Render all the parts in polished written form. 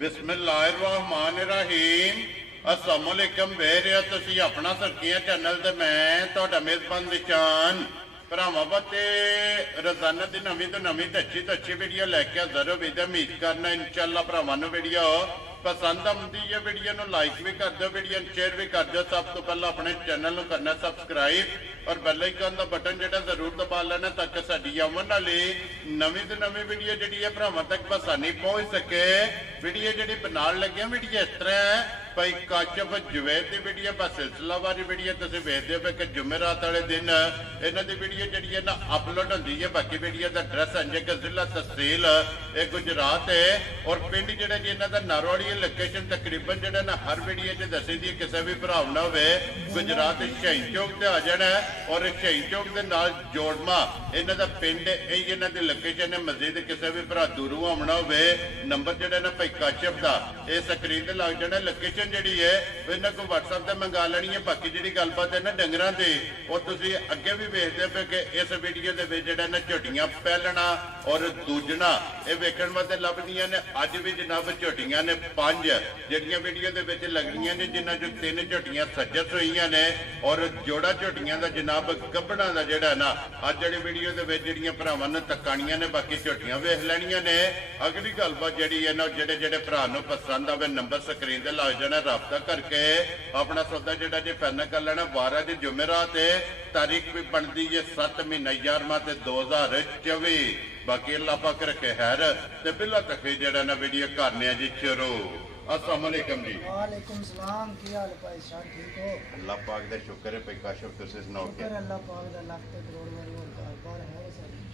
बिस्मिल्लाहिर्रहमानिर्रहीम अस्सलामुअलैकुम वेरिया तुसी अपना सरकिया चैनल ते मैं तुहाडा मेज़बान निशान भरावां वास्ते रोजाना दी नवीं तो नवीं ते अच्छी वीडियो लैके हाज़र हो। उम्मीद करना इंशाअल्लाह भरावां नूं वीडियो पसंद आती है। वीडियो नूं लाइक भी कर दो, वीडियो शेयर भी कर दो। सब तो पहले अपने चैनल नूं करना सबसक्राइब और बेल आइकन का बटन जो जरूर दबा लेना ताकि साडी आवन वाली नवीं तो नवीं वीडियो जी है भरावां तक आसानी पहुँच सके। वीडियो जी बनाने लगे वीडियो इस तरह है भाई काशिफ जुबैर की वीडियो बस सिलसिलावारी वीडियो तुम वेखते हो कि जुमेरात वाले दिन इन्हों की वीडियो जी है ना अपलोड होती है। बाकी वीडियो का एड्रैस है कि जिला तहसील गुजरात है और पिंड जोड़ा जी इन्हों का नारोवाली लोकेशन तकरीबन जो ना हर वीडियो च दसी दी किसी भी भरा ना हो गुजरात शहीद चौक से आ जाना और शहीद चौक के नाल जोड़मा इन्हों का पिंड यही इन्हों की लोकेशन है। मजीद किसी भी भरा दूरों आना हो नंबर जोड़ा ना भाई काशिफ का ये स्क्रीन पर लग जाना। लोकेशन जी है इन्होंने को व्हाट्सएप से मंगा लेनी है। बाकी जी गलबात है ना डंगर की और तुम अगे भी वेखते पे कि इस वीडियो के जो ना झोटियां पहलना और दूजना ये वेखण वास्ते लभदियां ने। अज भी जनाब झोटियां ने 5 जड़ियां वीडियो के लगनियां ने जिन्हों जो 3 झोटियां सज्जत हुई ने और जोड़ा झोटियां का जनाब गब्बना का जोड़ा ना अज जी वीडियो के जड़ियां भरावां नूं तकानियां ने। बाकी झोटियां वेख लैनियां ने। अगली गलबात जी है ना जेडे जेडे भरा नूं पसंद आवे नंबर स्क्रीन से लग जाना, राबता करके अपना सौदा जोड़ा जी फाइनल कर लेना। 12 जी जुमेरात है, तारीख भी बनती है 7 महीना 11वां 2024। बाकी अल्लाह पाक रखे खैर ते बिला तक जेड़ा ना वीडियो करने जी शुरू। अस्सलाम वालेकुम जी। वालेकुम सलाम। की हाल भाई साहब, ठीक हो? अल्लाह पाक दा शुक्र है। भाई काशिफ तुसीं सुनाओ कि अल्लाह पाक दा लाख ते करोड़ बार है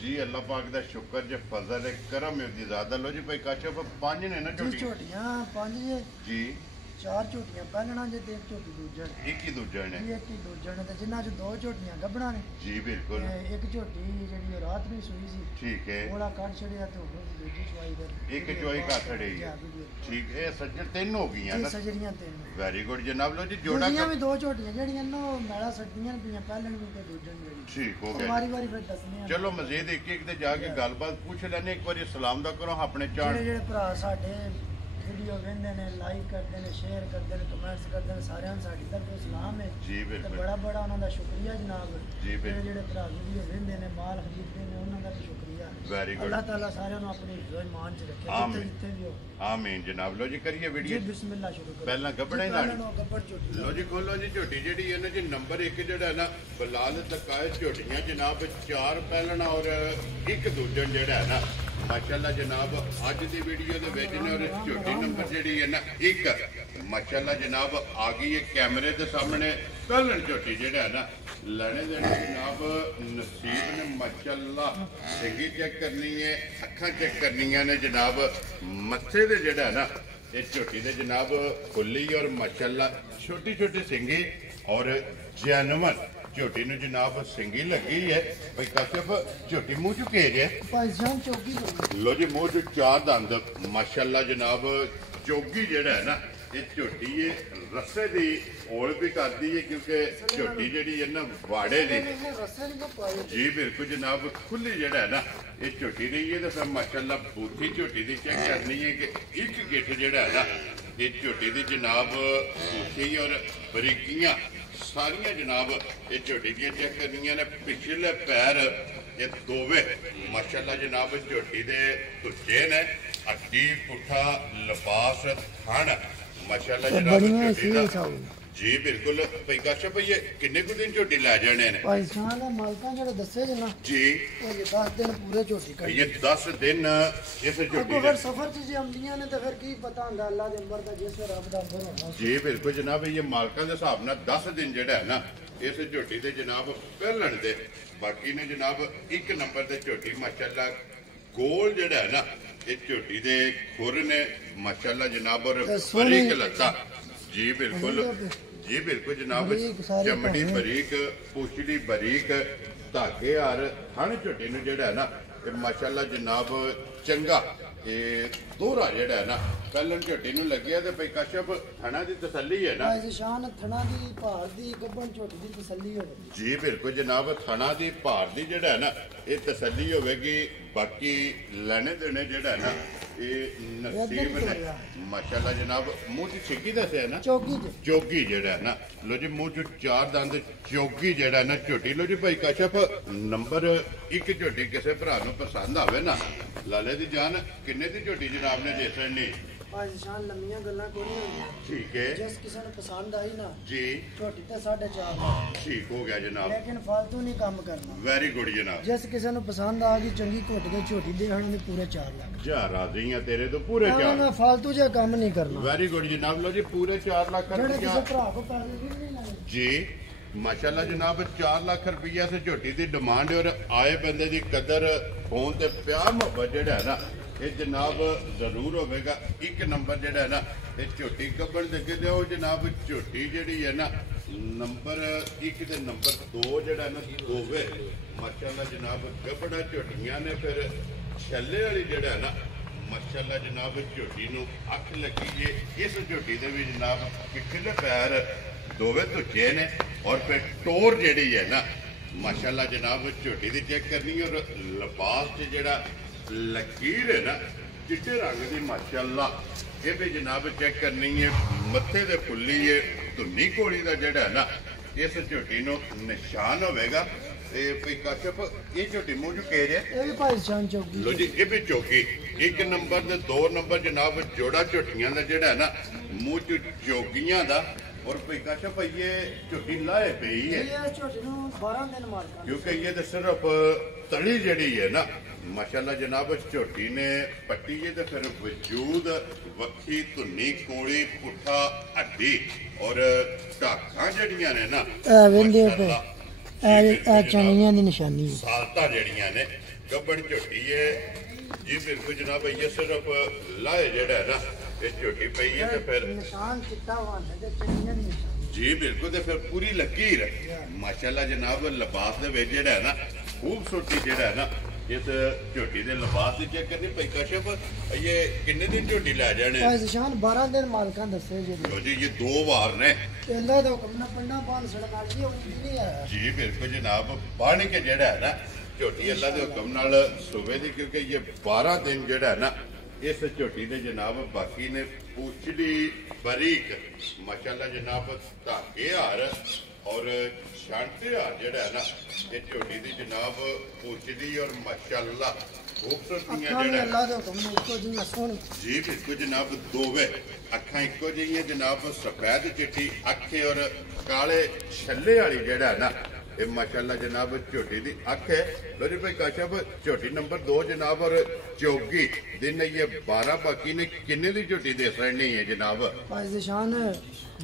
जी। अल्लाह पाक दा शुक्र जे फजल है करम है दी ज्यादा लो जी। भाई काशिफ 5 ने ना झोटियां 5 जी 4 झोटियां पहलना जे ते झोटी दूजण एक ही दूजण है एक ही दूजण ते जिन्ना जो 2 झोटियां गब्बना ने जी बिल्कुल। एक झोटी जेडी रात में सोई सी ठीक है ओला काट छड़िया तो दूजी चवाई कर एक चवाई का छड़ी ठीक है। सज्जर 3 हो गई ना सजरियां 3। वेरी गुड जनाब। लो जी जोड़ा भी 2 झोटियां जेडियां नो मेला सड़दियां पियां पहलन भी ते दूजण जेडी ठीक हो गया। बारी बारी फिर दसने चलो मजीद एक एक ते जाके गलबात पूछ लेने। एक बार सलाम दा करो अपने चार जेडे भरा साडे वीडियो वेंदे ने लाइक करते हैं शेयर करते हैं कमेंट्स करते हैं सारे साड़ी तरफ सलाम है जी बिल्कुल। बड़ा बड़ा उन्होंने शुक्रिया जनाब जी बिल्कुल। जेडे भरा वीडियो वेंदे ने माल खरीदते हैं उन्होंने भी शुक्रिया। Very good. अल्लाह ताला सारे नु अपनी इज्जत मान च रखे जिथे भी हो। आमीन जनाब। लो जी करिए वीडियो जी बिस्मिल्लाह शुरू करो। पहला गब्बड़ा ही ना गब्बड़ झोटी लो जी खोलो जी। झोटी जेडी है ना जी नंबर 1 जेड़ा ना बलाल तकाए झोटियां जनाब 4 पहलना और एक दूजन जेड़ा है ना माशाअल्लाह जनाब अज की वीडियो के विच ने और झोटी नंबर जेडी है ना 1 माशाअल्लाह जनाब आ गई है कैमरे के सामने। पहलन झोटी जेड़ा है ना लेने देने जनाब नसीब ने माशाअल्लाह सिंगी चेक करनी है, अखा चेक करनी ने जनाब। मत्थे दे जेड़ा है ना ये झोटी दे जनाब खुली और माशाअल्लाह छोटी छोटी सिंगी और जैनवन झोटी नु जनाब सिंगी लगी है। भाई काशिफ झोटी मुंह चुके है भाई जान चौकी लो जी मुंह चु 4 दंद माशाअल्लाह जनाब। चौगी जेड़ा है ना ये झोटी है रस्से दी ओल भी करती है क्योंकि झोटी जेड़ी है ना वाड़े दी जी बिल्कुल जनाब खुली जेड़ा है ना ये झोटी रही है। तो फिर माशाअल्लाह बूथी झोटी दी चेक करनी है कि एक गिठ जेड़ा है ना ये झोटी दी जनाब बूथी और बरीकियां सारिया जनाब ये झोटी दी चेक करनी ने। पिछले पैर ये दोवे माशाअल्लाह जनाब झोटी दे तुझे ने अड्डी पुठा लिबास थान माशाअल्लाह जनाब जी बिल्कुल। भाई काशिफ भाई ये किन्ने कुछ दिन झोटी लै जाने ने भाई जान मालका जेड़ा दसे जना जी वो ये 10 दिन पूरे झोटी कर ये 10 दिन इस झोटी फिर सफर च जे आंदियां ने तो फिर की पता हुंदा अल्लाह दे अंबर दा जिस रब दा अंबर होना जी बिल्कुल जनाब। ये मालका दे हिसाब नाल 10 दिन जेड़ा है ना इस झोटी दे जनाब पहलण दे। बाकी ने जनाब 1 नंबर ते झोटी माशाअल्लाह गोल जेड़ा है ना ये झोटी दे खुर ने माशाअल्लाह जनाब और बरीक लत्ता जी बिल्कुल जी बिल्कुल जनाब। चमड़ी बरीक पूछड़ी बरीक धागे हार थन झोटी नु जेड़ा है ना ये माशाअल्लाह जनाब चंगा ये दोहरा जेड़ा है ना पहलन झोटी नु लगे ते भाई काशिफ थना दी तसल्ली है ना शान थना दी भार दी गब्बन झोटी दी तसल्ली हो जी बिल्कुल जनाब। थना दी भार दी जेड़ा है ना ये तसल्ली होगी। बाकी लेने देने जेड़ा है ना ਇਹ ਨਸੀਬ ਨੇ ਮਾਸ਼ਾਅੱਲਾ ਜਨਾਬ ਮੂੰਹ ਚ ਛਿੱਕੀ ਦੱਸਿਆ ਨਾ ਚੌਕੀ ਚ ਚੋਗੀ ਜਿਹੜਾ ਨਾ ਲੋ ਜੀ ਮੂੰਹ ਚ ਚਾਰ ਦੰਦ ਚੋਗੀ ਜਿਹੜਾ ਨਾ ਝੋਟੀ ਲੋ ਜੀ ਭਾਈ ਕਾਸ਼ਫ ਨੰਬਰ 1 ਝੋਟੀ ਕਿਸੇ ਭਰਾ ਨੂੰ ਪਸੰਦ ਆਵੇ ਨਾ ਲਾਲੇ ਦੀ ਜਾਨ ਕਿੰਨੇ ਦੀ ਝੋਟੀ ਜਨਾਬ ਨੇ ਦੇ ਸਕਣੀ ਭਾਈ ਸ਼ਾਨ ਲੰਮੀਆਂ ਗੱਲਾਂ ਕੋਈ ਨਹੀਂ ਹੁੰਦੀਆਂ ਠੀਕ ਹੈ ਜਿਸ ਕਿਸੇ ਨੂੰ ਪਸੰਦ ਆਈ ਨਾ ਜੀ ਝੋਟੀ ਤੇ 4.5 ਠੀਕ ਹੋ ਗਿਆ ਜਨਾਬ ਲੇਕਿਨ ਫालतू ਨਹੀਂ ਕੰਮ ਕਰਨਾ ਵੈਰੀ ਗੁੱਡ ਜਨਾਬ ਜਿਸ ਕਿਸੇ ਨੂੰ ਪਸੰਦ ਆ ਗਈ ਚੰਗੀ ਘੁੱਟ ਕੇ ਝੋਟੀ ਦੇ ਹਣ ਨੇ ਪੂਰੇ 4 ਲੱਖ ਜਾ ਰਾਜ਼ੀ ਆ ਤੇਰੇ ਤੋਂ ਪੂਰੇ ਉਹਨਾਂ 4 ਫालतू ਜਿਹਾ ਕੰਮ ਨਹੀਂ ਕਰਨਾ ਵੈਰੀ ਗੁੱਡ ਜਨਾਬ ਲੋ ਜੀ ਪੂਰੇ 4 ਲੱਖ ਜਿਹੜੇ ਰੁਪਇਆ ਕਿਸੇ ਭਰਾ ਕੋ ਪੈਸੇ ਵੀ ਨਹੀਂ ਲੈਣੇ ਜੀ ਮਾਸ਼ਾਅੱਲਾ ਜਨਾਬ 4 ਲੱਖ ਰੁਪਈਆ ਸੇ ਝੋਟੀ ਦੀ ਡਿਮਾਂਡ ਔਰ ਆਏ ਬੰਦੇ ਦੀ ਕਦਰ ਹੋਣ ਤੇ ਪਿਆਰ ਮੁਹੱਬਤ ਜਿਹੜਾ ਹੈ ਨਾ ਇਹ ਜਨਾਬ ਜ਼ਰੂਰ ਹੋਵੇਗਾ ਇੱਕ ਨੰਬਰ ਜਿਹੜਾ ਹੈ ਨਾ ਇਹ ਝੋਟੀ ਕੱਢਣ ਦੇ ਕੇ ਦਿਓ ਜਨਾਬ ਝੋਟੀ ਜਿਹੜੀ ਹੈ ਨਾ ਨੰਬਰ 1 ਤੇ ਨੰਬਰ 2 ਜਿਹੜਾ ਨਾ ਦੋਵੇਂ ਮਾਸ਼ਾਅੱਲਾ ਜਨਾਬ ਗੱਬੜਾ ਝੋਟੀਆਂ ਨੇ ਫਿਰ ਛੱਲੇ ਵਾਲੀ ਜਿਹੜਾ ਹੈ ਨਾ ਮਾਸ਼ਾਅੱਲਾ ਜਨਾਬ ਝੋਟੀ ਨੂੰ ਅੱਖ ਲੱਗੀ ਏ ਇਸ ਝੋਟੀ ਦੇ ਵੀ ਜਨਾਬ ਪਿਛਲੇ ਪੈਰ ਦੋਵੇਂ ਧੁੱਚੇ ਨੇ ਔਰ ਫਿਰ ਟੋਰ ਜਿਹੜੀ ਹੈ ਨਾ ਮਾਸ਼ਾਅੱਲਾ ਜਨਾਬ ਝੋਟੀ ਦੀ ਚੈੱਕ ਕਰਨੀ ਔਰ ਲਿਬਾਸ 'ਚ ਜਿਹੜਾ ਲਕੀਰ ਹੈ ਨਾ ਚਿੱਟੇ ਰੰਗ ਦੀ ਮਾਸ਼ਾਅੱਲਾ ਇਹ ਵੀ ਜਨਾਬ ਚੈੱਕ ਕਰਨੀ ਹੈ ਮੱਥੇ ਦੇ ਫੁੱਲੀ ਹੈ ਧੁੰਨੀ ਕੋੜੀ ਦਾ ਜਿਹੜਾ ਨਾ ਇਸ ਝੋਟੀ ਨੂੰ ਨਿਸ਼ਾਨ ਹੋਵੇਗਾ ਤੇ ਕੋਈ ਕਾਸ਼ਫ ਇਹ ਝੋਟੀ ਮੂੰਹ ਚੁੱਕੇ ਜੇ ਇਹ ਵੀ ਭਾਈ ਸ਼ਾਨ ਚੌਕੀ ਲੋ ਜੀ ਇਹ ਵੀ ਚੌਕੀ 1 ਨੰਬਰ ਤੇ 2 ਨੰਬਰ ਜਨਾਬ ਜੋੜਾ ਝੋਟੀਆਂ ਦਾ ਜਿਹੜਾ ਹੈ ਨਾ ਮੂੰਹ ਚ ਜੋਗੀਆਂ ਦਾ ਔਰ ਕੋਈ ਕਾਸ਼ਫ ਇਹ ਝੋਟੀ ਲਾਏ ਪਈ ਹੈ ਇਹ ਝੋਟੀ ਨੂੰ 12 ਦਿਨ ਮਾਰ ਕਰ ਕਿਉਂਕਿ ਇਹ ਤਾਂ ਸਿਰਫ ਤਲੀ ਜਿਹੜੀ ਹੈ ਨਾ ਮਾਸ਼ਾਅੱਲਾ ਜਨਾਬ ਝੋਟੀ ਨੇ ਪੱਟੀ ਹੈ ਤੇ ਫਿਰ ਵਜੂਦ ਵੱਖੀ ਧੁੰਨੀ ਕੋਲੀ ਪੁੱਠਾ ਹੱਡੀ ਔਰ ਢਾਕਾਂ ਜਿਹੜੀਆਂ ਨੇ ਨਾ ਇਹ ਵੇਂਦੇ ਪਏ ਇਹ ਚਣੀਆਂ ਦੀ ਨਿਸ਼ਾਨੀ ਹੈ ਸਾਲਤਾ ਜਿਹੜੀਆਂ ਨੇ ਗੱਬੜ ਝੋਟੀ ਹੈ ਜੀ ਬਿਲਕੁਲ ਜਨਾਬ ਇਹ ਸਿਰਫ ਲਾਏ ਜਿਹੜਾ ਹੈ ਨਾ ਇਹ ਝੋਟੀ ਪਈ ਹੈ ਤੇ ਫਿਰ ਨਿਸ਼ਾਨ ਚਿੱਟਾ ਹੁੰਦਾ ਤੇ ਚਣੀਆਂ ਦੀ ਨਿਸ਼ਾਨੀ ਜੀ ਬਿਲਕੁਲ ਤੇ ਫਿਰ ਪੂਰੀ ਲਕੀਰ ਮਾਸ਼ਾਅੱਲਾ ਜਨਾਬ ਲਿਬਾਸ ਦੇ ਵਿੱਚ ਜਿਹੜਾ ਹੈ ਨਾ ਖੂਬਸੂਰਤੀ ਜਿਹੜਾ ਹੈ ਨਾ ਇਸ ਝੋਟੀ ਦੇ ਲਿਬਾਸ ਦੀ ਚੈੱਕ ਕਰਨੀ ਪਈ ਕਸ਼ਫ ਇਹ ਕਿੰਨੇ ਦਿਨ ਝੋਟੀ ਲੈ ਜਾਣੇ ਭਾਈ ਸ਼ਾਨ 12 ਦਿਨ ਮਾਲਕਾਂ ਦੱਸੇ ਜੀ ਲੋ ਜੀ ਇਹ 2 ਵਾਰ ਨੇ ਇਹਨਾਂ ਦਾ ਹੁਕਮ ਨਾ ਪੰਡਾ ਬਾਣ ਸੜਕਾਂ ਜੀ ਉਹ ਨਹੀਂ ਆਇਆ ਜੀ ਬਿਲਕੁਲ ਜਨਾਬ ਬਣ ਕੇ ਜਿਹੜਾ ਹੈ ਨਾ ਝੋਟੀ ਅੱਲਾ ਦੇ ਹੁਕਮ ਨਾਲ ਸੂਬੇ ਦੀ ਕਿਉਂਕਿ ਇਹ 12 ਦਿਨ ਜਿਹੜਾ ਹੈ ਨਾ ਇਸ ਝੋਟੀ ਦੇ ਜਨਾਬ ਬਾਕੀ ਨੇ ਪੂਛੜੀ ਬਰੀਕ ਮਾਸ਼ਾਅੱਲਾ ਜਨਾਬ ਧਾਗੇ ਹਾਰ ਔਰ ਸ਼ਾਂਤੇ ਹਾਰ ਜਿਹੜਾ ਹੈ ਨਾ ਇਹ ਝੋਟੀ ਦੀ ਜਨਾਬ ਪੂਛੜੀ ਔਰ ਮਾਸ਼ਾਅੱਲਾ ਖੂਬਸੂਰਤੀਆਂ ਜਿਹੜਾ ਅੱਲਾਹ ਦੇ ਹੁਕਮ ਨੂੰ ਇੱਕੋ ਜਿਹੀਆਂ ਸੋਹਣੀ ਜੀ ਬਿਲਕੁਲ ਜਨਾਬ ਦੋਵੇਂ ਅੱਖਾਂ ਇੱਕੋ ਜਿਹੀਆਂ ਜਨਾਬ ਸਫੈਦ ਚਿੱਟੀ ਅੱਖੇ ਔਰ ਕਾਲੇ ਛੱਲੇ ਵਾਲੀ ਜਿਹੜਾ ਹੈ ਨਾ ਇਹ ਮਾਸ਼ਾਅੱਲਾ ਜਨਾਬ ਝੋਟੀ ਦੀ ਅੱਖ ਹੈ ਲੋ ਜੀ ਭਾਈ ਕਾਸ਼ਫ ਝੋਟੀ ਨੰਬਰ 2 ਜਨਾਬ ਔਰ ਚੌਗੀ ਦਿਨ ਇਹ 12 ਬਾਕੀ ਨੇ ਕਿੰਨੇ ਦੀ ਝੋਟੀ ਦੇ ਸਕਣੀ ਹੈ ਜਨਾਬ ਭਾਈ ਨਿਸ਼ਾਨ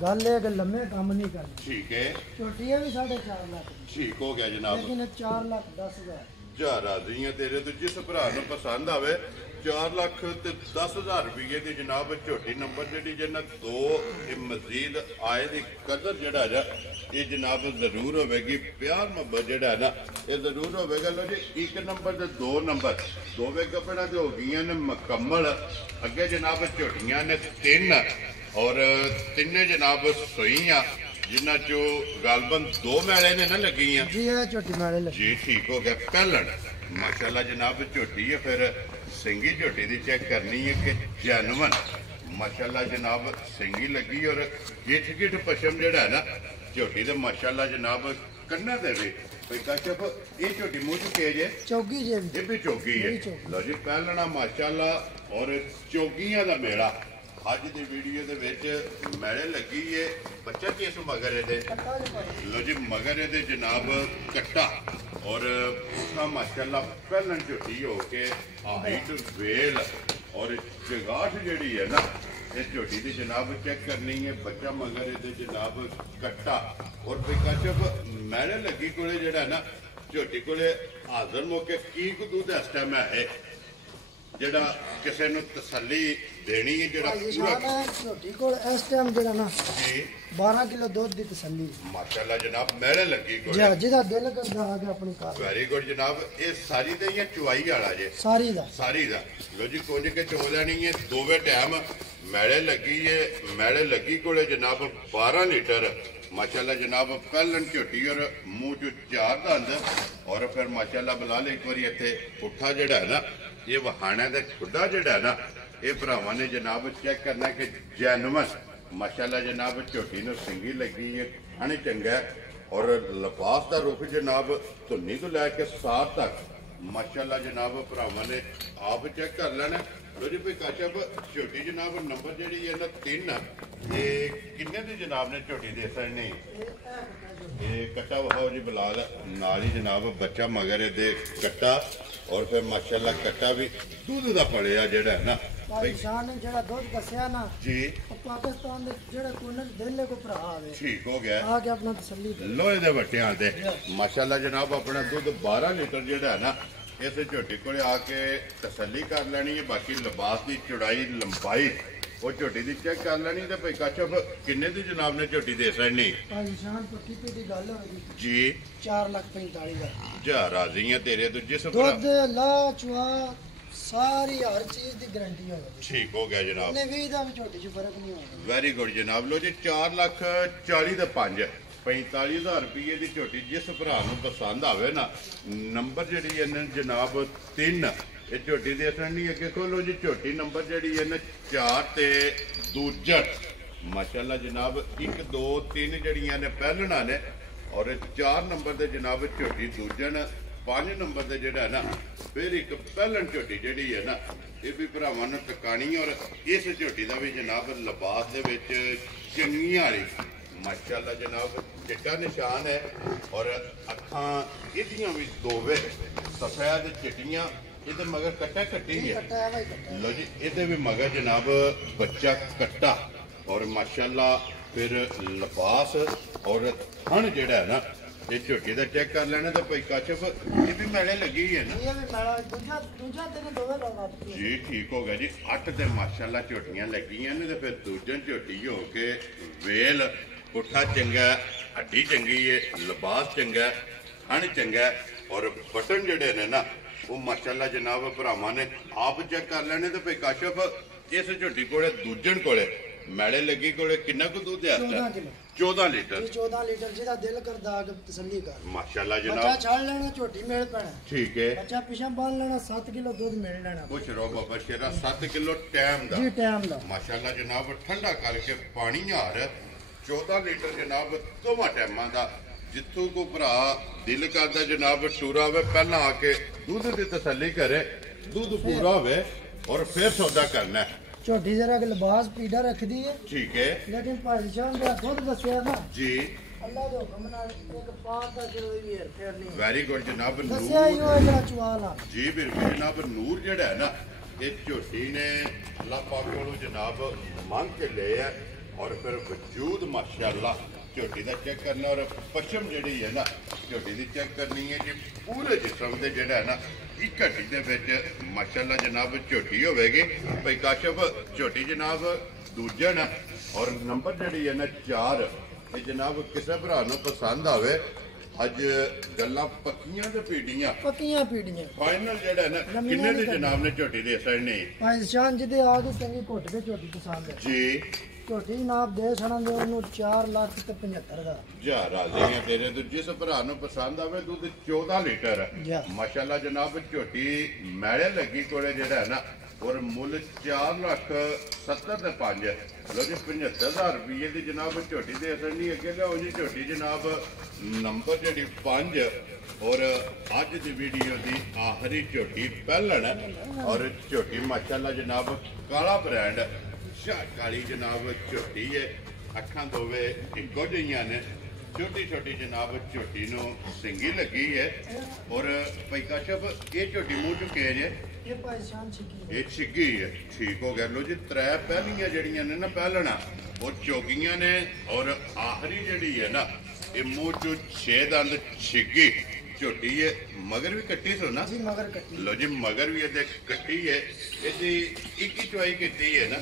ਗੱਲ ਇਹ ਕਿ ਲੰਮੇ ਕੰਮ ਨਹੀਂ ਕਰਨੀ ਠੀਕ ਹੈ ਝੋਟੀ ਇਹ ਵੀ 4.5 ਲੱਖ ਠੀਕ ਹੋ ਗਿਆ ਜਨਾਬ ਲੇਕਿਨ 4 ਲੱਖ 10 ਹਜ਼ਾਰ ਜਾ ਰਾਜ਼ੀਆਂ ਤੇਰੇ ਤੋਂ ਜਿਸ ਭਰਾ ਨੂੰ ਪਸੰਦ ਆਵੇ 4 ਲੱਖ ਤੇ 10,000 ਰੁਪਏ ਦੀ ਜਨਾਬ ਝੋਟੀ ਨੰਬਰ ਜਿਹੜੀ ਜਿਹਨਾਂ 2 ਇਹ ਮਜ਼ੀਦ ਆਏ ਦੀ ਕਦਰ ਜਿਹੜਾ ਹੈ ਇਹ ਜਨਾਬ ਜ਼ਰੂਰ ਹੋਵੇਗੀ ਪਿਆਰ ਮੁਹੱਬਤ ਜਿਹੜਾ ਹੈ ਨਾ ਇਹ ਜ਼ਰੂਰ ਹੋਵੇਗਾ ਲੋ ਜੀ 1 ਨੰਬਰ ਤੇ 2 ਨੰਬਰ ਦੋਵੇਂ ਕੱਪੜਾ ਤੇ ਹੋ ਗਈਆਂ ਨੇ ਮੁਕੰਮਲ ਅੱਗੇ ਜਨਾਬ ਝੋਟੀਆਂ ਨੇ 3 ਔਰ ਤਿੰਨੇ ਜਨਾਬ ਸੋਈਆਂ ਜਿਨ੍ਹਾਂ ਚੋਂ ਗਲਬਨ 2 ਮੈਲੇ ਨੇ ਨਾ ਲੱਗੀਆਂ ਜੀ ਇਹ ਝੋਟੀ ਮਾਰੇ ਲੱਗੀ ਜੀ ਠੀਕ ਹੋ ਗਿਆ ਪਹਿਲਣ ਮਾਸ਼ਾਅੱਲਾ ਜਨਾਬ ਝੋਟੀ ਹੈ ਫਿਰ ਸਿੰਗੀ ਝੋਟੀ ਦੀ ਚੈੱਕ ਕਰਨੀ ਹੈ ਕਿ ਜੈਨੂਨ ਮਾਸ਼ਾਅੱਲਾ ਜਨਾਬ ਸਿੰਗੀ ਲੱਗੀ ਔਰ ਗਿੱਠ ਗਿੱਠ ਪਸ਼ਮ ਜਿਹੜਾ ਹੈ ਨਾ ਝੋਟੀ ਦੇ ਮਾਸ਼ਾਅੱਲਾ ਜਨਾਬ ਕੰਨਾਂ ਦੇ ਵੀ ਕੋਈ ਕਾਸ਼ਫ ਇਹ ਝੋਟੀ ਮੂੰਹ ਚੁੱਕੇ ਜੇ ਚੌਕੀ ਜੇ ਇਹ ਵੀ ਚੌਕੀ ਹੈ ਲਓ ਜੀ ਪਹਿਲਣਾ ਮਾਸ਼ਾਅੱਲਾ ਔਰ ਚੌਕੀਆਂ ਦਾ ਮੇਲਾ ਅੱਜ ਦੀ ਵੀਡੀਓ ਦੇ ਵਿੱਚ ਮੈਲੇ ਲੱਗੀ ਏ ਬੱਚਾ ਕਿਸ ਮਗਰ ਇਹਦੇ ਲੋ ਜੀ ਮਗਰ ਇਹਦੇ ਜਨਾਬ ਕੱਟਾ ਔਰ ਉਸਾ ਮਾਸ਼ਾਅੱਲਾ ਪਹਿਲਾਂ ਝੋਟੀ ਹੋ ਕੇ ਹਾਈਟ ਵੇਲ ਔਰ ਜਗਾਠ ਜਿਹੜੀ ਹੈ ਨਾ ਇਹ ਝੋਟੀ ਦੀ ਜਨਾਬ ਚੈੱਕ ਕਰਨੀ ਹੈ ਬੱਚਾ ਮਗਰ ਇਹਦੇ ਜਨਾਬ ਕੱਟਾ ਔਰ ਬੇਕਾਸ਼ਫ ਮੈਲੇ ਲੱਗੀ ਕੋਲੇ ਜਿਹੜਾ ਨਾ ਝੋਟੀ ਕੋਲੇ ਹਾਜ਼ਰ ਮੌਕੇ ਕੀ ਕੁ ਦੁੱਧ ਇਸ ਟਾਈਮ ਹੈ ਜਿਹੜਾ ਕਿਸੇ ਨੂੰ ਤਸੱਲੀ ਦੇਣੀ ਹੈ ਜਿਹੜਾ ਪੂਰਾ ਝੋਟੀ ਕੋਲ ਇਸ ਟਾਈਮ ਜਿਹੜਾ ਨਾ ਜੀ 12 ਕਿਲੋ ਦੁੱਧ ਦੀ ਤਸੱਲੀ ਮਾਸ਼ਾਅੱਲਾ ਜਨਾਬ ਮੈਲੇ ਲੱਗੀ ਕੋਲੇ ਜੀ ਜਿਹਦਾ ਦਿਲ ਕਰਦਾ ਆ ਕੇ ਆਪਣੀ ਕਾਰ ਵੈਰੀ ਗੁੱਡ ਜਨਾਬ ਇਹ ਸਾਰੀ ਤੇ ਹੀ ਚੁਆਈ ਵਾਲਾ ਜੇ ਸਾਰੀ ਦਾ ਸਾਰੀ ਦਾ ਲੋ ਜੀ ਕੁੰਝ ਕੇ ਚੋ ਲੈਣੀ ਹੈ ਦੋਵੇਂ ਟਾਈਮ ਮੈਲੇ ਲੱਗੀ ਕੋਲੇ ਜਨਾਬ 12 ਲੀਟਰ माशाल्लाह जनाब पहलन झोटी और मूँह चो 4 दंद और फिर माशाल्लाह बुला ले एक बार इतने पुट्ठा जड़ा है ना ये वहाने का खुदा जड़ा है ना ये भरावां ने जनाब चेक करना कि जैनवन माशाल्लाह जनाब झोटी नूं सिंगी लगी है, खाने चंगा है और लिबास का रुख जनाब धुन्नी तो लैके सार तक माशाल्लाह जनाब भरावां ने आप चेक कर लेना। लो जी भाई काशफ झोटी जनाब नंबर जी है ना 3 ये किन्ने दी जनाब ने झोटी दे सकनी ये कट्टा वहाओ जी बिलाल नाल ही जनाब बच्चा मगर दे कट्टा और फिर माशाल्लाह कट्टा भी दूध का पड़िया जेड़ा है ना पाकिस्तान ने जेड़ा दूध दसिया ना जी पाकिस्तान दे जेड़ा कोने दिले को भरा आवे ठीक हो गया आके अपना तसल्ली कर लोहे दे बट्टियां दे माशाल्लाह जनाब अपना दूध 12 लीटर जेड़ा है ना इस झोटी को आके तसल्ली कर लेनी है। बाकी लिबास की चौड़ाई लंबाई वो झोटी की चेक कर लेनी तो भाई काशफ किन्ने दी जनाब ने झोटी दे सकनी पाकिस्तान पक्की पे दी गल होगी जी 4,45,000 जा राजी है तेरे तो जिस दूध ला चुआ सारी हर चीज की गारंटी होगी। ठीक हो गया जनाब ने 20 दा भी छोटी सी फर्क नहीं होगा। वेरी गुड जनाब। लो जी 4,40,5 45,000 रुपये की झोटी जिस भरा पसंद आवे ना नंबर जी जनाब 3 ये झोटी दे सकनी अगे खोलो जी झोटी नंबर जी है ना 4 ते दूजन माशाल्लाह जनाब 1 2 3 जड़ियां ने पहलना ने और 4 नंबर दे जनाब झोटी दूजन 5 नंबर दे जेड़ा ना फिर एक पहलन झोटी जी है ना ये भी भरावां ने टकानी और इस झोटी का भी जनाब लिबास दे विच चंगियां वाली माशाल्लाह जनाब चिट्टा निशान है और अखां इहदियां भी दोवे सफेद चिट्टियां इधर मगर कट्टा कट्टी है। लो जी इधर भी मगर जनाब बच्चा कट्टा और माशाल्लाह फिर लिबास और थन जेड़ा है ना ये झोटी का चेक कर लेना तो भाई काशफ ये भी मैले लगी है ना जी ठीक हो गया जी 8 ते माशाल्लाह झोटियां लगी ने तो फिर दूजन झोटी हो के वेल पुट्ठा चंगा हड्डी चंगी है लिबास चंगा थन चंगा और बटन जड़े ने ना वो माशाल्लाह जनाब भरावां ने आप चेक कर लेने तो भाई काशफ इस झोटी कोले दूजन कोले मैले लगी कोले किन्ना को दूध है 14 लीटर 14 लीटर जिदा दिल करदा आके तसल्ली कर माशाल्लाह जनाब बच्चा छाड़ लेना झोटी मेल पैना ठीक है बच्चा पीछे बांध लेना 7 किलो दूध मिल लेना कुछ रो बाबा शेरा 7 किलो टाइम दा जी टाइम दा माशाल्लाह जनाब ठंडा करके पानी हार 14 लीटर जनाब दोवां टाइमां दा जिथों को भरा दिल करदा जनाब टूरा वे पहला आके दूध की तसल्ली करे दूध पूरा होवे और फिर सौदा करना है। छोटी जरा के लिबास पीड़ा रख दी है ठीक है लेकिन भाईजान का दूध दसिया ना जी अल्लाह दे हुक्म नाल एक 5 दा किलो भी हेर फेर नहीं वेरी गुड जनाब दसिया ही नूर होए जरा चवाला जी बिल्कुल जनाब नूर जेड़ा है ना ये झोटी ने अल्लाह पाक कोलों जनाब मांग के ले है और फिर वजूद माशाल्लाह झोटी का चेक करना और पश्चिम जी है ना झोटी की चेक करनी है जी पूरे जिसम के जोड़ा है ना एक हड्डी के माशाल्लाह जनाब झोटी होगी भाई काशफ झोटी जनाब दूजन और नंबर जी है ना 4 ये जनाब किसी भरा पसंद आवे अज गल्लां पक्कियां ते पीड़ियां फाइनल जेड़ा है ना किन्ने दी जनाब ने झोटी दे सकनी भाईजान जिदे आगे चंगी घुट के झोटी पसंद है जी झोटी जनाब दे छड़ांगे ओनू 4,75,000 दा जा राजी है तेरे तो जिस भरा पसंद आवे दूध 14 लीटर माशाल्लाह जनाब झोटी मैले लगी कोले जेड़ा है ना और मुल 4,70,5 लो जी 75,000 रुपये की जनाब झोटी दे सकनी अगे लो जी झोटी जनाब नंबर जी 5 और अज की वीडियो की आखिरी झोटी पहलन और झोटी माशाल्लाह जनाब काला ब्रांड काली जनाब झोटी है अखां दोवे इको जिहियां ने छोटी छोटी जनाब झोटी नूं सिंगी लगी है और भाई काशफ ये झोटी मुंह चुके जे ये भाईजान छिकी ये छिगी है ठीक हो गया लो जी 3 पहलियां जड़ियां ने ना पहलना वो चौगियां ने और आखिरी जड़ी है ना ये मुंह चो 6 दंद छिगी झोटी है मगर भी कट्टी सो ना जी मगर कट्टी लो जी मगर भी ये कट्टी है इसकी एक ही चुवाई की है ना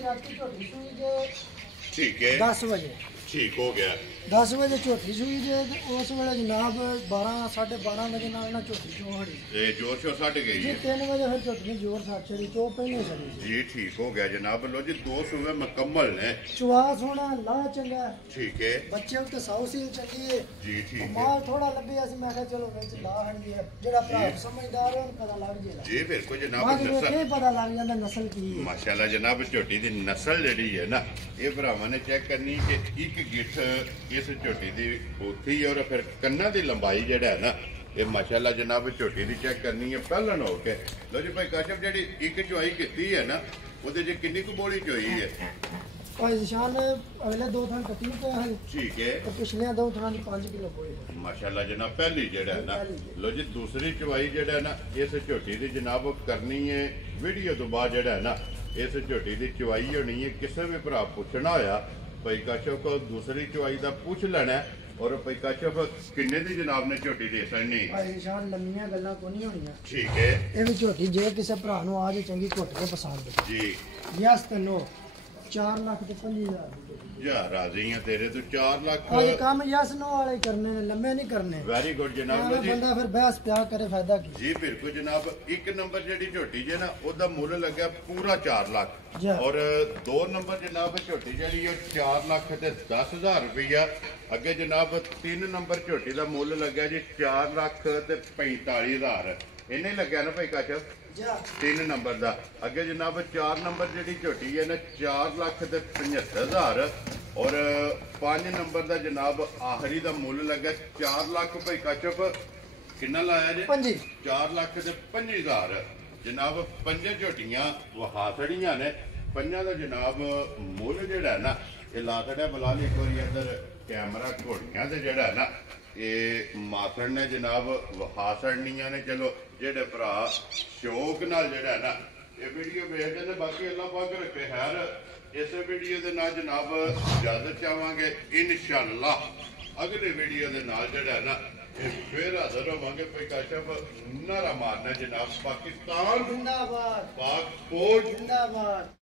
राती झोटी सुई जे ठीक है 10 बजे ठीक हो गया 10 ਵਜੇ ਝੋਟੀ ਸੂਈ ਜੇ ਤੇ ਉਸ ਵੇਲੇ ਜਨਾਬ 12 12:30 ਵਜੇ ਨਾਲ ਨਾ ਝੋਟੀ ਚੋਂ ਹੜੀ ये जोर शोर सट गई ਜੀ है 3 ਵਜੇ ਫਿਰ ਝੋਟੀ ਜ਼ੋਰ ਸਾਟ ਛੜੀ ਚੋ ਪਹਿਲੇ ਛੜੀ जी ठीक हो गया जनाब लो जी 2 सूबे मुकम्मल ने ਚੁਆ ਸੋਹਣਾ ਲਾ ਚੰਗਾ ठीक है ਬੱਚੇ ਉੱਤੇ ਸਾਊਸੀ ਚੰਗੀ ਹੈ जी ठीक है ਮਾਲ ਥੋੜਾ ਲੱਭਿਆ ਸੀ ਮੈਂ ਕਿਹਾ ਚਲੋ ਵਿੱਚ ਲਾ ਹਣਗੇ ਜਿਹੜਾ ਭਰਾ ਸਮਝਦਾਰ ਹੈ ਉਹਨੂੰ ਪਤਾ ਲੱਗ ਜੇਗਾ जी बिल्कुल जनाब ਬਾਅਦ ਵਿੱਚ नस्ल ਇਹ ਪਤਾ ਲੱਗ ਜਾਂਦਾ ਨਸਲ ਕੀ ਹੈ माशाल्लाह जनाब झोटी की नस्ल जी है ना ये भरावां ने चेक करनी कि एक गिठ इस झोटी की पोथी और फिर कन्ना की लंबाई जड़ा है ना ये माशाल्लाह जनाब झोटी की चेक करनी है पहलन हो के लो जी भाई काशफ जी एक चुआई की है ना ਉਹਦੇ ਚ ਕਿੰਨੀ ਕੁ ਬੋਲੀ ਚੋਈ ਹੈ ਭਾਈ ਨਿਸ਼ਾਨ ਅਗਲੇ ਦੋ ਥਾਂ ਕੱਟੀ ਪਏ ਹਨ ਠੀਕ ਹੈ ਤੇ ਪਿਛਲੇ ਦੋ ਥਾਂ ਦੀ 5 ਕਿਲੋ ਪੋਏ ਮਾਸ਼ਾਅੱਲਾ ਜਨਾਬ ਪਹਿਲੀ ਜਿਹੜਾ ਹੈ ਨਾ ਲੋ ਜੀ ਦੂਸਰੀ ਚਵਾਈ ਜਿਹੜਾ ਹੈ ਨਾ ਇਸ ਝੋਟੀ ਦੀ ਜਨਾਬ ਕਰਨੀ ਹੈ ਵੀਡੀਓ ਤੋਂ ਬਾਅਦ ਜਿਹੜਾ ਹੈ ਨਾ ਇਸ ਝੋਟੀ ਦੀ ਚਵਾਈ ਹੋਣੀ ਹੈ ਕਿਸੇ ਵੀ ਭਰਾ ਪੁੱਛਣਾ ਹੋਇਆ ਭਾਈ ਕਾਸ਼ਫ ਕੋ ਦੂਸਰੀ ਚਵਾਈ ਦਾ ਪੁੱਛ ਲੈਣਾ और भाई काशफ किन्ने दी जनाब ने झोटी दे सकनी ਭਾਈ ਨਿਸ਼ਾਨ ਲੰਮੀਆਂ ਗੱਲਾਂ ਕੋ ਨਹੀਂ ਹੋਣੀਆਂ ठीक है ਇਹ ਵੀ ਝੋਟੀ ਜੇ ਕਿਸੇ ਭਰਾ ਨੂੰ ਆ ਜੇ ਚੰਗੀ ਘੁੱਟ ਕੇ ਪਸੰਦ जी ਯਸ ਤੇ ਨੋ 4 ਲੱਖ ਤੇ 50,000 जा राजी हैं तेरे तो 4 लाख ਅੱਜ ਕੰਮ ਯਸ ਨੋ ਵਾਲੇ ਕਰਨੇ ਨੇ ਲੰਮੇ ਨਹੀਂ ਕਰਨੇ वेरी गुड जनाब लो जी ਬੰਦਾ ਫਿਰ ਬਹਿਸ ਪਿਆ ਕਰੇ ਫਾਇਦਾ ਕੀ ਜੀ ਬਿਲਕੁਲ ਜਨਾਬ ਇੱਕ ਨੰਬਰ ਜਿਹੜੀ ਝੋਟੀ ਜੇ ਨਾ ਉਹਦਾ ਮੁੱਲ ਲੱਗਿਆ ਪੂਰਾ 4 ਲੱਖ ਜੀ। ਔਰ 2 ਨੰਬਰ ਜਨਾਬ ਝੋਟੀ ਜਿਹੜੀ ਉਹ 4 ਲੱਖ ਤੇ 10,000 ਰੁਪਈਆ ਅੱਗੇ ਜਨਾਬ 3 ਨੰਬਰ ਝੋਟੀ ਦਾ ਮੁੱਲ ਲੱਗਿਆ ਜੀ 4 ਲੱਖ ਤੇ 45,000 ਇਹਨੇ ਲੱਗਿਆ ਨਾ ਭਾਈ ਕਾਸ਼ਫ ਜਾ 3 ਨੰਬਰ ਦਾ ਅੱਗੇ ਜਨਾਬ 4 ਨੰਬਰ ਜਿਹੜੀ ਝੋਟੀ ਹੈ ਨਾ 4 ਲੱਖ ਤੇ 75,000 ਔਰ 5 ਨੰਬਰ ਦਾ ਜਨਾਬ ਆਖਰੀ ਦਾ ਮੁੱਲ ਲੱਗਾ 4 ਲੱਖ ਭਾਈ ਕਾਸ਼ਫ ਕਿੰਨਾ ਲਾਇਆ ਜੇ ਪੰਜੀ 4 ਲੱਖ ਤੇ 50,000 ਜਨਾਬ ਪੰਜਾਂ ਝੋਟੀਆਂ ਵਹਾਸੜੀਆਂ ਨੇ ਪੰਜਾਂ ਦਾ ਜਨਾਬ ਮੁੱਲ ਜਿਹੜਾ ਹੈ ਨਾ ਇਹ ਲਾ ਛੜਿਆ ਬੁਲਾ ਲਈ ਇੱਕ ਵਾਰੀ ਇੱਧਰ ਕੈਮਰਾ ਘੋੜੀਆਂ ਤੇ ਜਿਹੜਾ ਹੈ ਨਾ ਇਹ ਮਾਸੜ ਨੇ ਜਨਾਬ ਵਹਾਸੜਨੀਆਂ ਨੇ ਚਲੋ ਜਿਹੜੇ ਭਰਾ ਸ਼ੌਕ ਨਾਲ ਜਿਹੜਾ ਹੈ ਨਾ ਇਹ ਵੀਡੀਓ ਵੇਖਦੇ ਨੇ ਬਾਕੀ ਅੱਲਾਹ ਪਾਕ ਰੱਖੇ ਖੈਰ ਇਸ ਵੀਡੀਓ ਦੇ ਨਾਲ ਜਨਾਬ ਇਜਾਜ਼ਤ ਚਾਹਾਂਗੇ ਇਨਸ਼ਾਅੱਲਾ ਅਗਲੇ ਵੀਡੀਓ ਦੇ ਨਾਲ ਜਿਹੜਾ ਹੈ ਨਾ ਇਹ ਫੇਰ ਹਾਜ਼ਰ ਹੋਵਾਂਗੇ ਭਾਈ ਕਾਸ਼ਫ ਨਾਰਾ ਮਾਰਨਾ ਜਨਾਬ ਪਾਕਿਸਤਾਨ ਜਿੰਦਾਬਾਦ ਪਾਕ ਸਪੋਰਟ ਜਿੰਦਾਬਾਦ